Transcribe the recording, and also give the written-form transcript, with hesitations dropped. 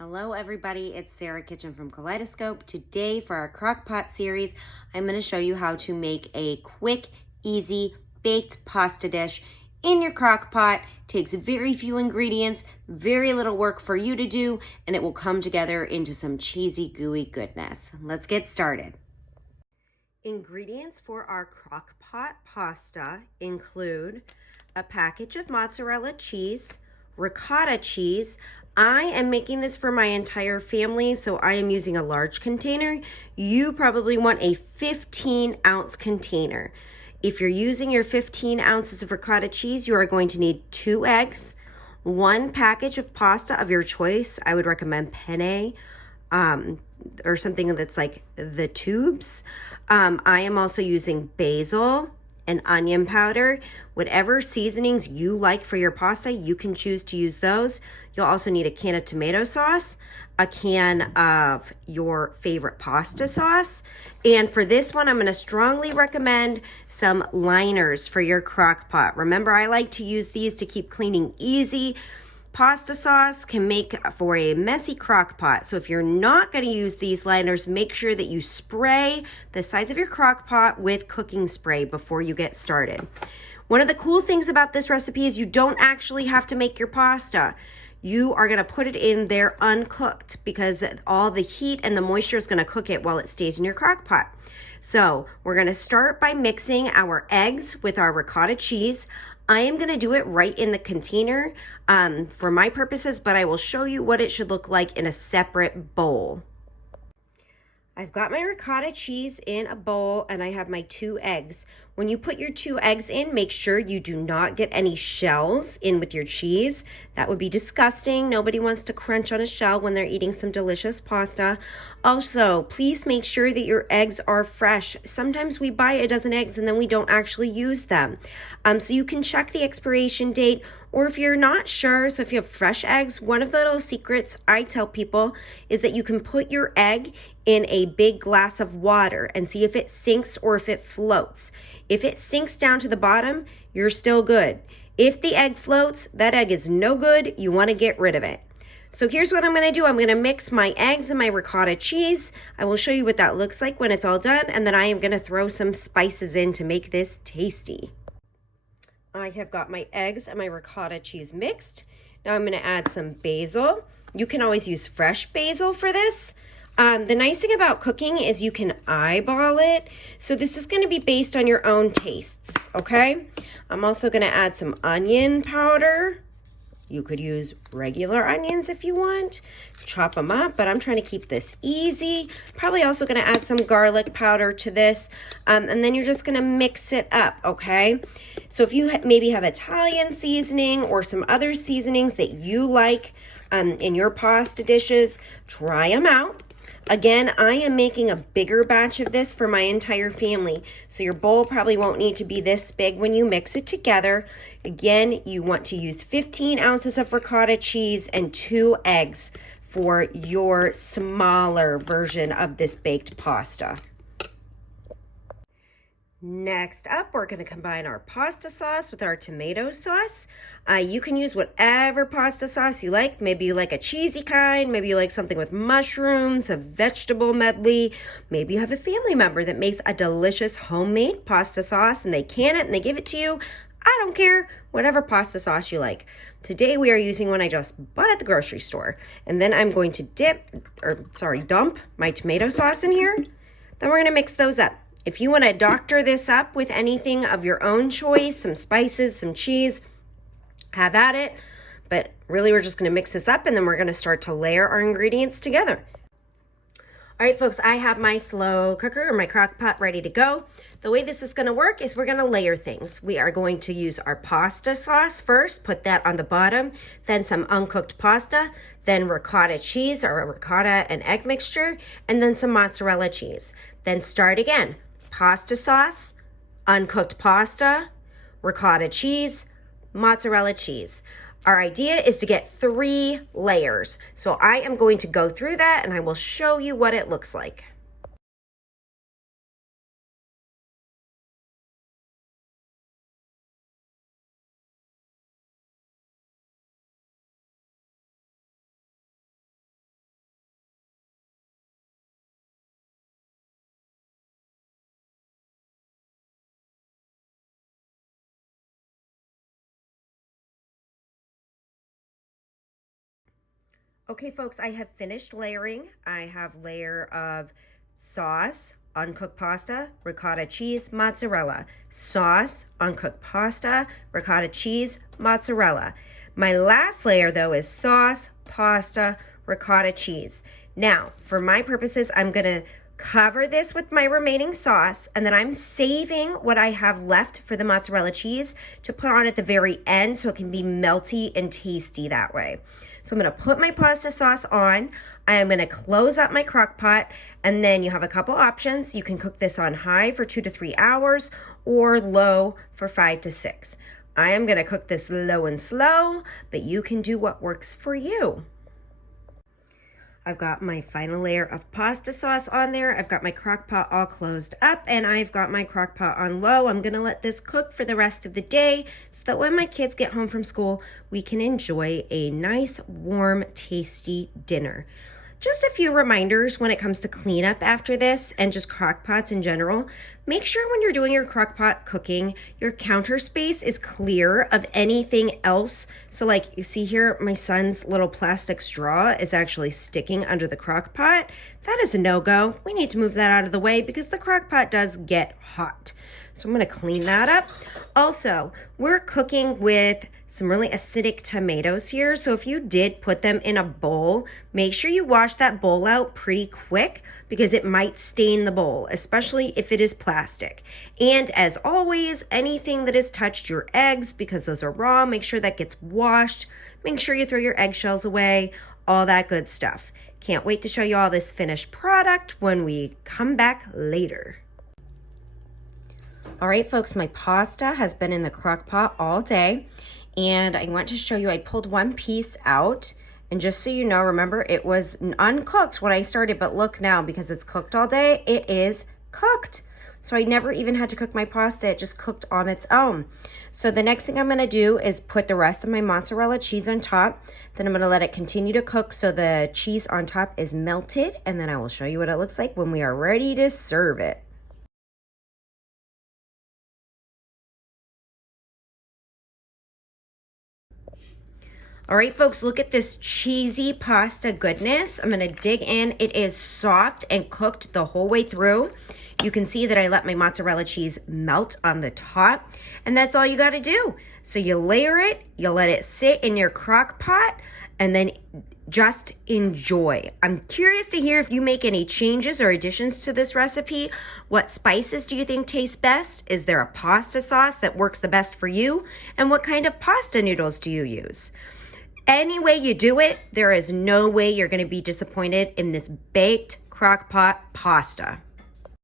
Hello everybody, it's Sarah Kitchen from Kaleidoscope. Today for our crockpot series, I'm going to show you how to make a quick, easy, baked pasta dish in your crockpot. Takes very few ingredients, very little work for you to do, and it will come together into some cheesy, gooey goodness. Let's get started. Ingredients for our crockpot pasta include a package of mozzarella cheese, ricotta cheese. I am making this for my entire family, so I am using a large container. You probably want a 15-ounce container. If you're using your 15 ounces of ricotta cheese, you are going to need 2 eggs, 1 package of pasta of your choice. I would recommend penne, or something that's like the tubes. I am also using basil and onion powder. Whatever seasonings you like for your pasta, you can choose to use those. You'll also need a can of tomato sauce, a can of your favorite pasta sauce. And for this one, I'm going to strongly recommend some liners for your crock pot. Remember, I like to use these to keep cleaning easy. Pasta sauce can make for a messy crock pot. So if you're not going to use these liners, make sure that you spray the sides of your crock pot with cooking spray before you get started. One of the cool things about this recipe is you don't actually have to make your pasta. You are going to put it in there uncooked because all the heat and the moisture is going to cook it while it stays in your crock pot. So we're going to start by mixing our eggs with our ricotta cheese. I am going to do it right in the container for my purposes, but I will show you what it should look like in a separate bowl. I've got my ricotta cheese in a bowl and I have my 2 eggs. When you put your 2 eggs in, make sure you do not get any shells in with your cheese. That would be disgusting. Nobody wants to crunch on a shell when they're eating some delicious pasta. Also, please make sure that your eggs are fresh. Sometimes we buy a dozen eggs and then we don't actually use them. So you can check the expiration date, or if you're not sure, so if you have fresh eggs, one of the little secrets I tell people is that you can put your egg in a big glass of water and see if it sinks or if it floats. If it sinks down to the bottom, you're still good. If the egg floats, that egg is no good. You want to get rid of it. So here's what I'm going to do. I'm going to mix my eggs and my ricotta cheese. I will show you what that looks like when it's all done, and then I am going to throw some spices in to make this tasty. I have got my eggs and my ricotta cheese mixed. Now I'm going to add some basil. You can always use fresh basil for this. The nice thing about cooking is you can eyeball it. So this is going to be based on your own tastes, okay? I'm also going to add some onion powder. You could use regular onions if you want. Chop them up, but I'm trying to keep this easy. Probably also going to add some garlic powder to this. And then you're just going to mix it up, okay? So if you maybe have Italian seasoning or some other seasonings that you like in your pasta dishes, try them out. Again, I am making a bigger batch of this for my entire family, so your bowl probably won't need to be this big when you mix it together. Again, you want to use 15 ounces of ricotta cheese and 2 eggs for your smaller version of this baked pasta. Next up, we're going to combine our pasta sauce with our tomato sauce. You can use whatever pasta sauce you like. Maybe you like a cheesy kind. Maybe you like something with mushrooms, a vegetable medley. Maybe you have a family member that makes a delicious homemade pasta sauce and they can it and they give it to you. I don't care, whatever pasta sauce you like. Today we are using one I just bought at the grocery store. And then I'm going to dump my tomato sauce in here. Then we're going to mix those up. If you want to doctor this up with anything of your own choice, some spices, some cheese, have at it. But really, we're just going to mix this up and then we're going to start to layer our ingredients together. All right, folks, I have my slow cooker or my crock pot ready to go. The way this is going to work is we're going to layer things. We are going to use our pasta sauce first, put that on the bottom, then some uncooked pasta, then ricotta cheese or ricotta and egg mixture, and then some mozzarella cheese. Then start again. Pasta sauce, uncooked pasta, ricotta cheese, mozzarella cheese. Our idea is to get 3 layers. So I am going to go through that and I will show you what it looks like. Okay, folks, I have finished layering. I have layer of sauce, uncooked pasta, ricotta cheese, mozzarella. Sauce, uncooked pasta, ricotta cheese, mozzarella. My last layer, though, is sauce, pasta, ricotta cheese. Now, for my purposes, I'm going to cover this with my remaining sauce, and then I'm saving what I have left for the mozzarella cheese to put on at the very end so it can be melty and tasty that way. So I'm going to put my pasta sauce on. I am going to close up my crock pot, and then you have a couple options. You can cook this on high for 2 to 3 hours or low for 5 to 6. I am going to cook this low and slow, but you can do what works for you. I've got my final layer of pasta sauce on there. I've got my crock pot all closed up, and I've got my crock pot on low. I'm gonna let this cook for the rest of the day so that when my kids get home from school, we can enjoy a nice, warm, tasty dinner. Just a few reminders when it comes to cleanup after this and just crock pots in general. Make sure when you're doing your crock pot cooking, your counter space is clear of anything else. So like you see here, my son's little plastic straw is actually sticking under the crock pot. That is a no-go. We need to move that out of the way because the crock pot does get hot. So I'm gonna clean that up. Also, we're cooking with some really acidic tomatoes here. So if you did put them in a bowl, make sure you wash that bowl out pretty quick because it might stain the bowl, especially if it is plastic. And as always, anything that has touched your eggs, because those are raw, make sure that gets washed. Make sure you throw your eggshells away, all that good stuff. Can't wait to show you all this finished product when we come back later. All right, folks, my pasta has been in the crock pot all day. And I want to show you, I pulled one piece out, and just so you know, remember it was uncooked when I started, but look now, because it's cooked all day, it is cooked. So I never even had to cook my pasta, it just cooked on its own. So the next thing I'm gonna do is put the rest of my mozzarella cheese on top, then I'm gonna let it continue to cook so the cheese on top is melted, and then I will show you what it looks like when we are ready to serve it. All right, folks, look at this cheesy pasta goodness. I'm gonna dig in. It is soft and cooked the whole way through. You can see that I let my mozzarella cheese melt on the top, and that's all you gotta do. So you layer it, you let it sit in your crock pot, and then just enjoy. I'm curious to hear if you make any changes or additions to this recipe. What spices do you think taste best? Is there a pasta sauce that works the best for you? And what kind of pasta noodles do you use? Any way you do it, there is no way you're going to be disappointed in this baked crock pot pasta.